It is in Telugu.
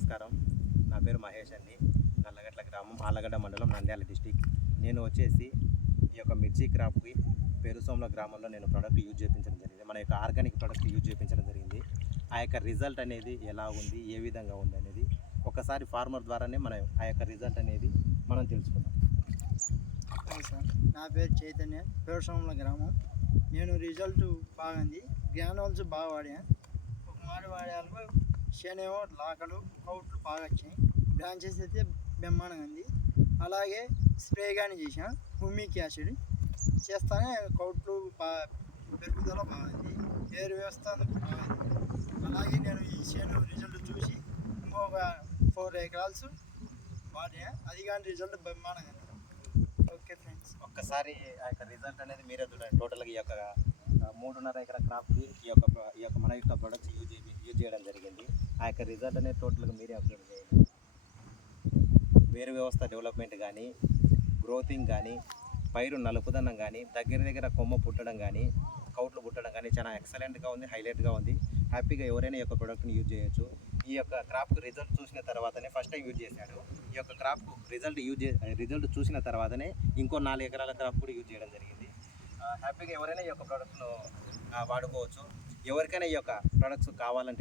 నమస్కారం. నా పేరు మహేష్ అండి. నల్లగడ్ల గ్రామం ఆలగడ్డ మండలం నంద్యాల డిస్టిక్. నేను వచ్చేసి ఈ యొక్క మిర్చి క్రాప్కి పెరుసోమ్ల గ్రామంలో నేను ప్రోడక్ట్ యూజ్ చేయించడం జరిగింది. మన యొక్క ఆర్గానిక్ ప్రోడక్ట్ యూజ్ చేయించడం జరిగింది. ఆ యొక్క రిజల్ట్ అనేది ఎలా ఉంది? ఏ విధంగా ఉంది అనేది ఒకసారి ఫార్మర్ ద్వారానే మనం ఆ యొక్క రిజల్ట్ అనేది మనం తెలుసుకుందాం. సార్. నా పేరు చైతన్య పేరుసోమల గ్రామం. నేను రిజల్ట్ బాగుంది గ్రానోల్స్ బాగా వాడాను. ఒక మాట వాడాలకు శనేమో లాకలు కౌట్లు బాగా వచ్చినాయి బ్రాంచెస్ అయితే బ్రహ్మాండంగా ఉంది. అలాగే స్ప్రే కానీ చేసిన హుమిక్ యాసిడ్ చేస్తానే కౌట్లు బాగా పెరుగుదల బాగుంది ఏరు వ్యవస్థ బాగుంది అలాగే నేను ఈ చేను రిజల్ట్ చూసి ఇంకొక ఫోర్ ఎకరాల్స్ వాడే అది కానీ రిజల్ట్ బ్రహ్మాండంగా ఓకే ఫ్రెండ్స్. ఒక్కసారి ఆ యొక్క రిజల్ట్ అనేది మీరే చూడండి. టోటల్గా ఈ యొక్క మూడున్నర ఎకర క్రాప్కి ఈ యొక్క ఈ యొక్క మన యొక్క ప్రొడక్ట్స్ యూజ్ చేయ- యూజ్ చేయడం జరిగింది ఆ యొక్క రిజల్ట్ అనేది టోటల్గా మీరే అబ్జర్వ్ చేయండి. వేరు వ్యవస్థ డెవలప్మెంట్ కానీ గ్రోతింగ్ కానీ పైరు నలుపుదనం కానీ దగ్గర దగ్గర కొమ్మ పుట్టడం కానీ కౌట్లు పుట్టడం కానీ చాలా ఎక్సలెంట్గా ఉంది హైలైట్గా ఉంది. హ్యాపీగా ఎవరైనా ఈ యొక్క ప్రోడక్ట్ని యూజ్ చేయొచ్చు. ఈ యొక్క క్రాప్కు రిజల్ట్ చూసిన తర్వాతనే ఫస్ట్ టైం యూజ్ చేశాడు. ఈ యొక్క క్రాప్కు రిజల్ట్ యూజ్ రిజల్ట్ చూసిన తర్వాతనే ఇంకో నాలుగు ఎకరాల క్రాప్ కూడా యూజ్ చేయడం జరిగింది. హ్యాపీగా ఎవరైనా ఈ యొక్క ప్రోడక్ట్ను వాడుకోవచ్చు. ఎవరికైనా ఈ యొక్క ప్రోడక్ట్స్ కావాలంటే